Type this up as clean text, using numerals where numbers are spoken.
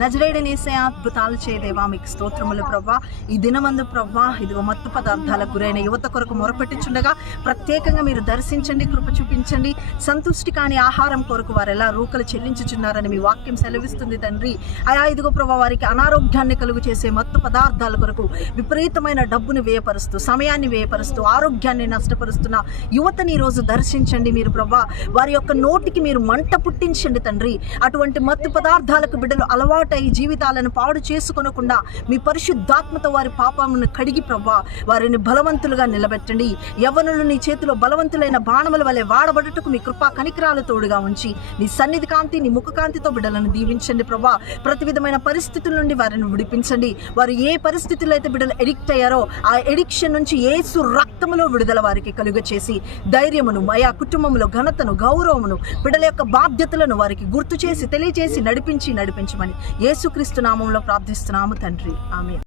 నజరేయుడైన యేసయ్య, అద్భుతాలు చేయదేవా మీకు స్తోత్రములు ప్రభా. ఈ దినమందు ప్రభా ఇదిగో మత్తు పదార్థాలకు గురైన యువత కొరకు మొరపెట్టుచుండగా ప్రత్యేకంగా మీరు దర్శించండి, కృప చూపించండి. సంతుష్టి కాని ఆహారం కొరకు వారు ఎలా రూకలు చెల్లించుచున్నారని మీ వాక్యం సెలవిస్తుంది తండ్రి. అయా ఇదిగో ప్రభా వారికి అనారోగ్యాన్ని కలుగు చేసే మత్తు పదార్థాల కొరకు విపరీతమైన డబ్బుని వ్యయపరుస్తూ, సమయాన్ని వ్యయపరుస్తూ, ఆరోగ్యాన్ని నష్టపరుస్తున్న యువతని ఈరోజు దర్శించండి మీరు ప్రభా. వారి యొక్క నోటికి మీరు మంట పుట్టించండి తండ్రి. అటువంటి మత్తు పదార్థాలకు బిడ్డలు అలవాటు ఈ జీవితాలను పాడు చేసుకొనకుండా మీ పరిశుద్ధాత్మతో వారి పాపమును కడిగి ప్రభా వారిని బలవంతులుగా నిలబెట్టండి. యవ్వనులు నీ చేతిలో బలవంతులైన బాణముల వలె వాడబడుటకు మీ కృపా కనికరాలు తోడుగా ఉంచి నీ సన్నిధి కాంతి, నీ ముఖ కాంతితో బిడ్డలను దీవించండి ప్రభా. ప్రతి విధమైన పరిస్థితుల నుండి వారిని విడిపించండి. వారు ఏ పరిస్థితుల్లో అయితే బిడ్డలు ఎడిక్ట్ అయ్యారో ఆ ఎడిక్షన్ నుంచి యేసు రక్తములో విడుదల వారికి కలుగ చేసి ధైర్యమును, ఆయా కుటుంబంలో ఘనతను, గౌరవమును, బిడ్డల యొక్క బాధ్యతలను వారికి గుర్తు చేసి తెలియజేసి నడిపించమని యేసుక్రీస్తు నామములో ప్రార్థిస్తున్నాము తండ్రి. ఆమేన్.